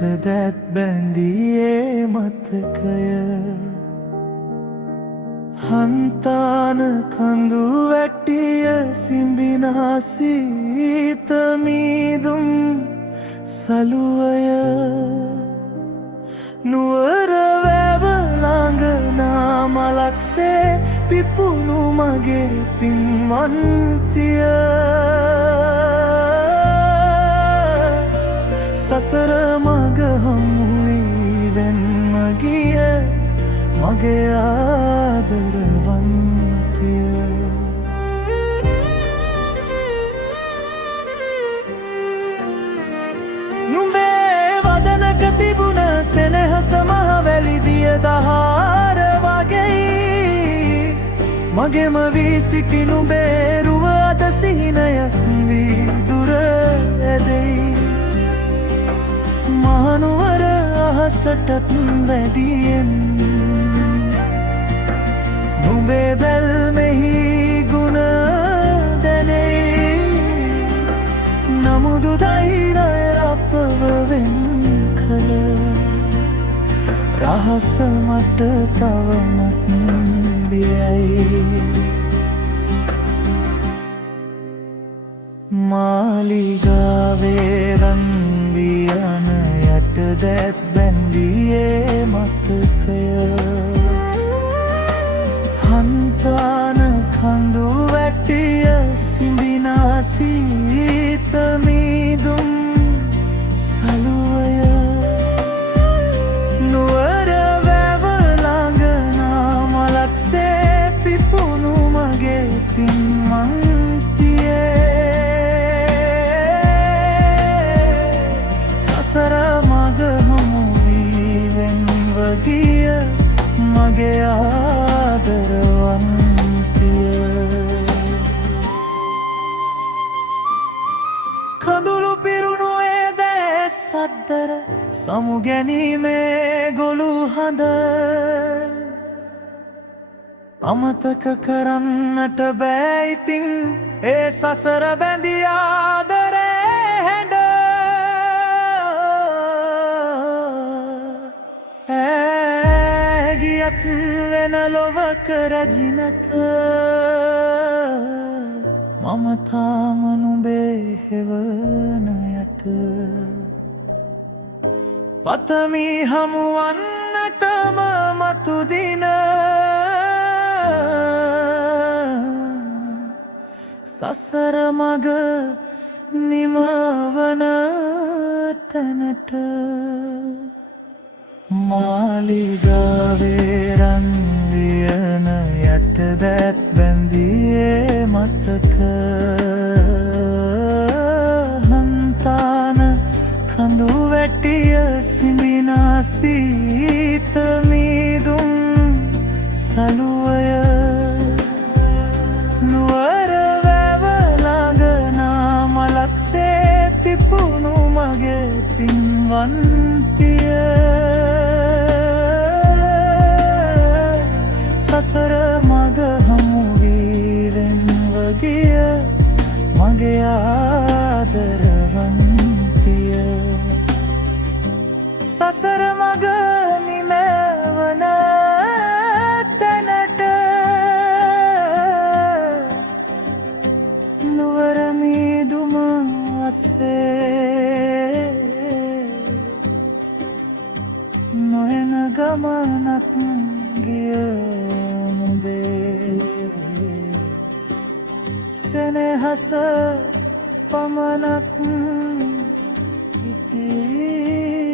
යටදැත් බැඳියේ මතකය හන්තාන කඳු වැටිය සිඹිනා සීත මීදුම් සලුවය නුවර වැව ළඟ නාමලක්සේ පිපුණු මගේ පින්වන්තිය සසර මග හමුවී වෙන්ම ගිය මගේ ආදරවන්තිය නුඹේ වදනක තිබුණ සෙනෙහස මහ වැලි දිය දහාර වගෙයි මගෙම වී සිටි නුඹේ රුව අද සිහිනයක් වී දුර ඇදෙයි මහනුවර අහසටත් වැඩියෙන් නුඹේ බැල්මෙහි ගුණ දැනෙයි නමුදු ධෛර්යය අපව වෙන් කළ රහස මට තවමත් බියයි මාලිගාවේ රන් වියන යටදැත් බැඳියේ මතකය හන්තාන කඳු වැටිය සිඹිනා සීත මීදුම් සලුවය නුවර වැව ළඟ නාමලක්සේ පිපුණු මගේ පින්වන්තියේ සසර මග හමු වී වෙන්ව ගිය මගේ ආදරවන්තිය කඳුළු පිරුණු ඒ දැස් අද්දර සමු ගැනීමේ ගොළු හඳ අමතක කරන්නට බෑ ඉතින් ඒ සසර බැඳි ආදරේ හැඬ ගියත් වෙන ලොවක රැජිනක මම තාම නුඹේ හෙවන යට පතමි හමුවන්නටම මතු දින සසර මග නිමවන තැනට මාලිගාවේ රන් වියන යටදැත් බැඳියේ මතක හන්තාන කඳු වැටිය සිඹිනා සීත මීදුම් සලුවය නුවර වැව ළඟ නාමලක්සේ පිපුණු මගේ පින්වන්තිය සසර මග හමු වී වෙන්ව ගිය මගේ ආදරවන්තිය සසර මග නිමවන තැනට නුවර මීදුම අස්සේ නොයන ගමනක් ගිය සෙනෙහස පමණක් ඉතිරි